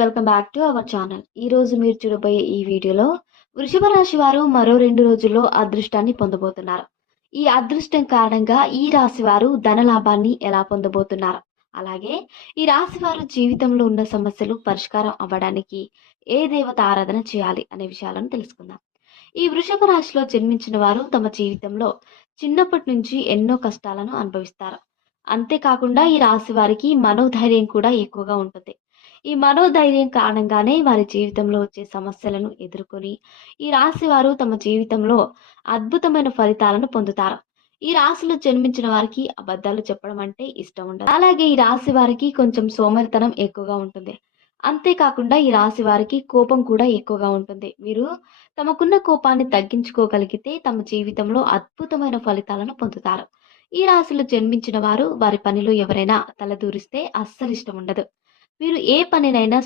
Welcome back to our channel. ఈ రోజు మీరు చూడబోయే ఈ వీడియోలో వృషభ రాశి వారు మరో 2 రోజుల్లో అదృష్టాన్ని పొందబోతున్నారు. ఈ అదృష్టం కారణంగా ఈ రాశి వారు ధన లాభాన్ని ఎలా పొందబోతున్నారు? అలాగే ఈ రాశి వారు జీవితంలో ఉన్న సమస్యలు పరిష్కారం అవ్వడానికి ఏ దేవత ఆరాధన చేయాలి అనే విషయాలను తెలుసుకుందాం. ఈ వృషభ రాశిలో జన్మించిన వారు తమ జీవితంలో చిన్నప్పటి నుంచి ఎన్నో కష్టాలను అనుభవిస్తారు. అంతేకాకుండా ఈ రాశి వారికి మనోధైర్యం కూడా ఎక్కువగా ఉంటుంది. ఈ మనోధైర్యం కారణంగానే వారి జీవితంలో వచ్చే సమస్యలను ఎదుర్కొని ఈ రాశి వారు తమ జీవితంలో అద్భుతమైన ఫలితాలను పొందుతారు. ఈ రాశిలో జన్మించిన వారికి అబద్ధాలు చెప్పడం అంటే ఇష్టం ఉండదు. అలాగే ఈ రాశి వారికి కొంచెం సోమరితనం ఎక్కువగా ఉంటుంది. అంతేకాకుండా ఈ రాశి వారికి కోపం కూడా ఎక్కువగా ఉంటుంది. వీరు తమకున్న కోపాన్ని తగ్గించుకోగలిగితే తమ జీవితంలో అద్భుతమైన ఫలితాలను పొందుతారు. ఈ రాశిలో జన్మించిన వారు వారి పనిలో ఎవరైనా తలదూరిస్తే అస్సలు ఇష్టం ఉండదు. వీరు ఏ పనినైనా